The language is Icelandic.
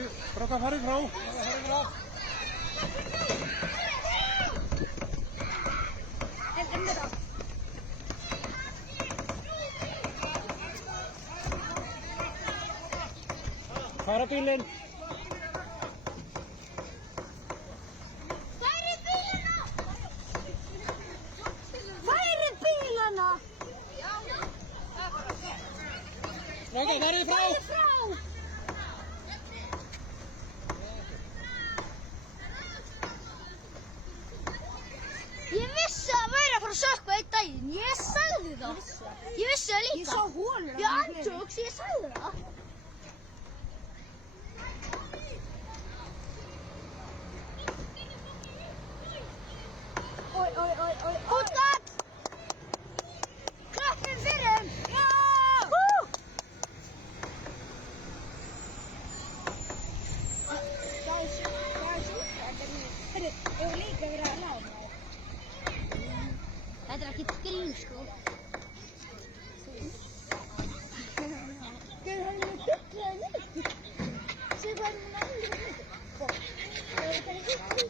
Strákar farið frá. Fara bílinn. Færið bílana! Strákar farið frá. Ég vissi að það væri að fara að sökkva einn daginn. Ég sagði það. Ég vissi það líka. Ég sá holur. Já, andjóks, ég sagði það. Oj. Útgat! Klappum fyrir þeim! Já! Það er sjúkvæmt. Hörru, ég vil líka vera að lána. Þetta er ekkert grín, sko. Þau hefði nú bygglaði mikið. Sér hvað er hún alveg mikið. Það er bara ekki